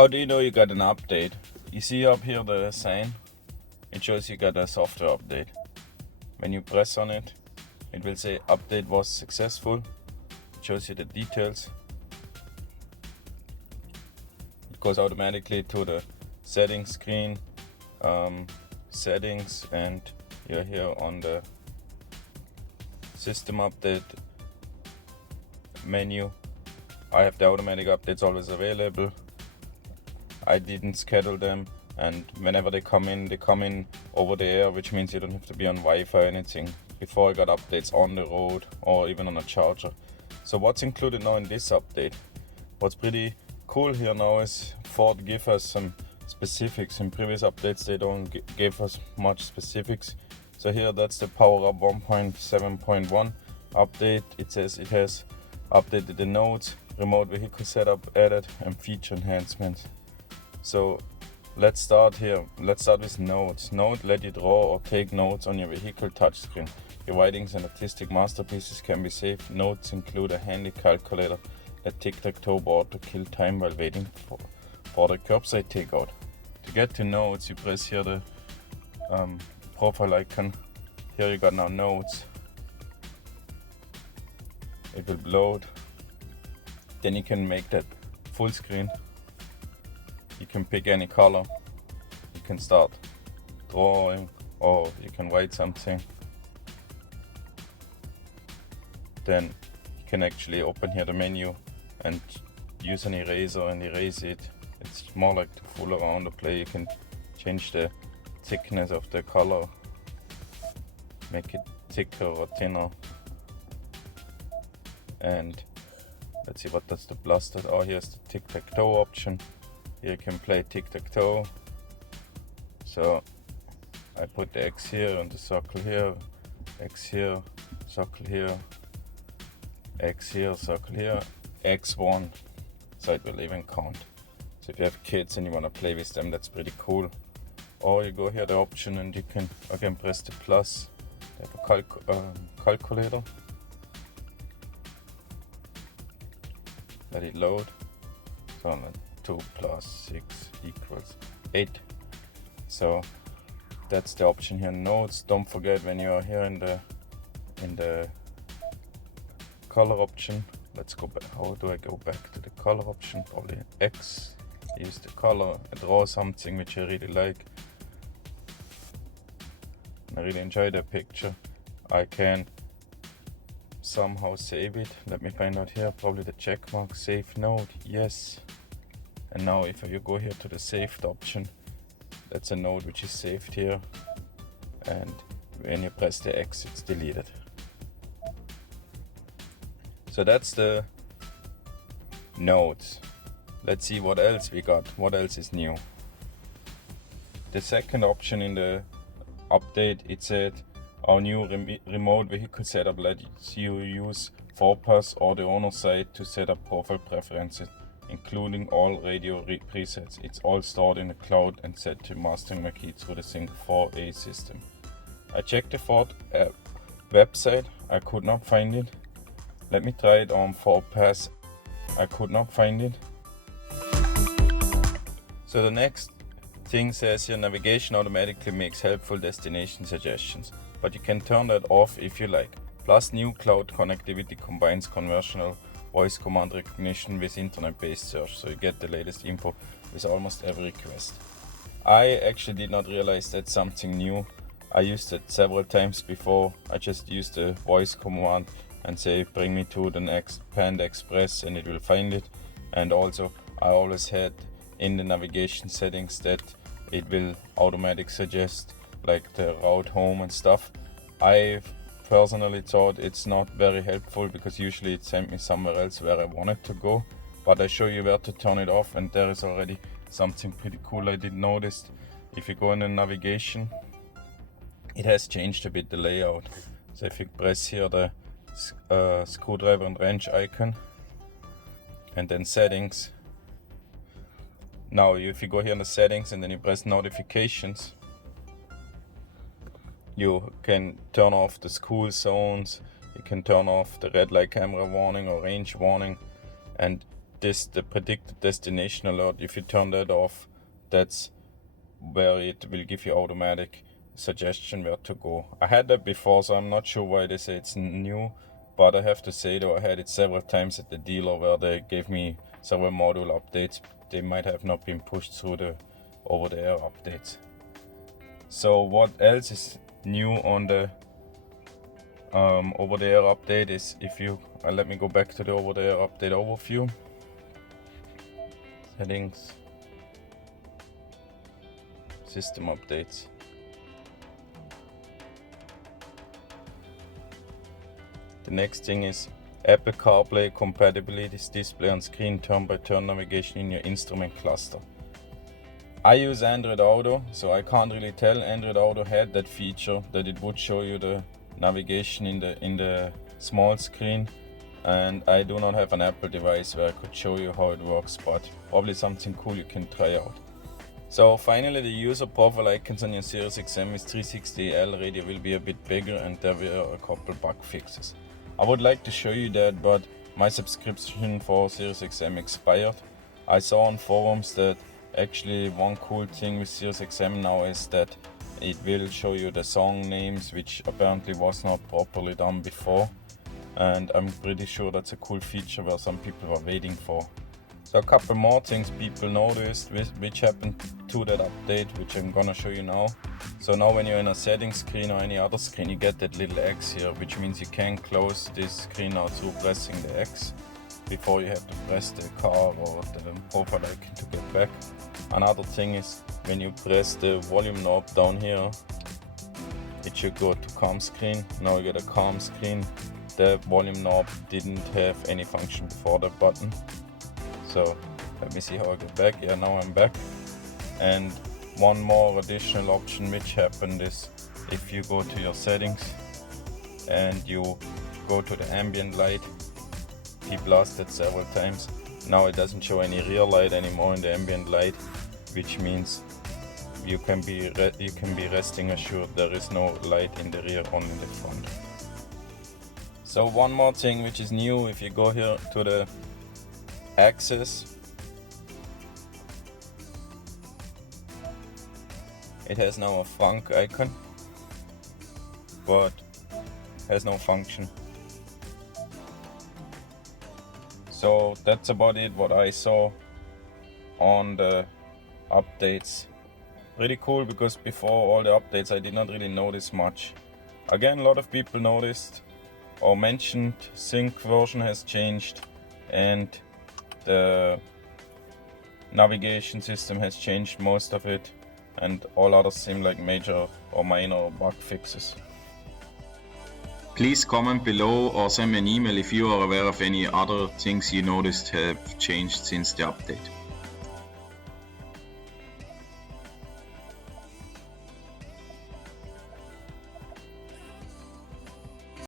How do you know you got an update? You see up here the sign? It shows you got a software update. When you press on it, it will say update was successful. It shows you the details. It goes automatically to the settings screen, settings, and you're here on the system update menu. I have the automatic updates always available. I didn't schedule them, and whenever they come in over the air, which means you don't have to be on Wi-Fi or anything. Before I got updates on the road or even on a charger. So what's included now in this update? What's pretty cool here now is Ford give us some specifics. In previous updates they don't give us much specifics. So here that's the PowerUp 1.7.1 update. It says it has updated the nodes, remote vehicle setup added, and feature enhancements. So let's start here. Let's start with nodes. Node let you draw or take notes on your vehicle touchscreen. Your writings and artistic masterpieces can be saved. Notes include a handy calculator, a tic-tac-toe board to kill time while waiting for the curbside takeout. To get to notes, you press here the profile icon. Here you got now notes. It will load. Then you can make that full screen. You can pick any color. You can start drawing, or you can write something. Then you can actually open here the menu and use an eraser and erase it. It's more like to fool around the play. You can change the thickness of the color, make it thicker or thinner. And let's see, what does the plus do? Oh, here's the tic-tac-toe option. Here you can play tic-tac-toe. So I put the X here and the circle here, X here, circle here, X here, circle here, X1, so it will even count. So if you have kids and you want to play with them, that's pretty cool. Or you go here the option and you can again press the plus. They have a calculator. Let it load. So 2 plus 6 equals 8. So that's the option here. Notes. Don't forget when you are here in the color option. Let's go back. How do I go back to the color option? Probably X. Use the color. I draw something which I really like. I really enjoy the picture. I can somehow save it. Let me find out here. Probably the check mark. Save node. Yes. And now if you go here to the saved option, that's a node which is saved here. And when you press the X, it's deleted. So that's the nodes. Let's see what else we got. What else is new? The second option in the update, it said our new remote vehicle setup lets you use ForPass or the owner side to set up profile preferences, including all radio presets. It's all stored in the cloud and set to mastering my key through the Sync 4A system. I checked the Ford website. I could not find it. Let me try it on ForPass. I could not find it. So the next thing says here, navigation automatically makes helpful destination suggestions, but you can turn that off if you like. Plus, new cloud connectivity combines conversational voice command recognition with internet-based search, so you get the latest info with almost every request. I actually did not realize that's something new. I used it several times before. I just used the voice command and say bring me to the next Panda Express and it will find it. And also I always had in the navigation settings that it will automatically suggest like the route home and stuff. I personally thought it's not very helpful because usually it sent me somewhere else where I wanted to go, but I show you where to turn it off, and there is already something pretty cool I did notice. If you go in the navigation, it has changed a bit the layout. So if you press here the screwdriver and wrench icon and then settings, now if you go here in the settings and then you press notifications, you can turn off the school zones, you can turn off the red light camera warning or range warning, and the predicted destination alert. If you turn that off, that's where it will give you automatic suggestion where to go. I had that before, so I'm not sure why they say it's new, but I have to say though, I had it several times at the dealer where they gave me several module updates. They might have not been pushed through the over-the-air updates. So what else is new on the over-the-air update is, if you let me go back to the over-the-air update overview. Settings, system updates. The next thing is Apple CarPlay compatibility is display on screen turn-by-turn navigation in your instrument cluster. I use Android Auto, so I can't really tell. Android Auto had that feature that it would show you the navigation in the small screen, and I do not have an Apple device where I could show you how it works, but probably something cool you can try out. So finally, the user profile icons on your Sirius XM is 360L radio will be a bit bigger, and there were a couple bug fixes. I would like to show you that, but my subscription for Sirius XM expired. I saw on forums that actually one cool thing with Sirius XM now is that it will show you the song names, which apparently was not properly done before, and I'm pretty sure that's a cool feature where some people were waiting for. So a couple more things people noticed which happened to that update, which I'm gonna show you now. So now when you're in a settings screen or any other screen, you get that little X here, which means you can close this screen now through pressing the X before you have to press the car or the profile icon to get back. Another thing is, when you press the volume knob down here, it should go to calm screen. Now you get a calm screen. The volume knob didn't have any function before that button. So let me see how I get back. Yeah, now I'm back. And one more additional option which happened is, if you go to your settings and you go to the ambient light, people asked that several times. Now it doesn't show any rear light anymore in the ambient light, which means you can be resting assured there is no light in the rear, only in the front. So one more thing which is new, if you go here to the axis, it has now a Frank icon, but has no function. So that's about it what I saw on the updates. Pretty cool, because before all the updates I did not really notice much. Again, a lot of people noticed or mentioned sync version has changed, and the navigation system has changed most of it, and all others seem like major or minor bug fixes. Please comment below or send me an email if you are aware of any other things you noticed have changed since the update.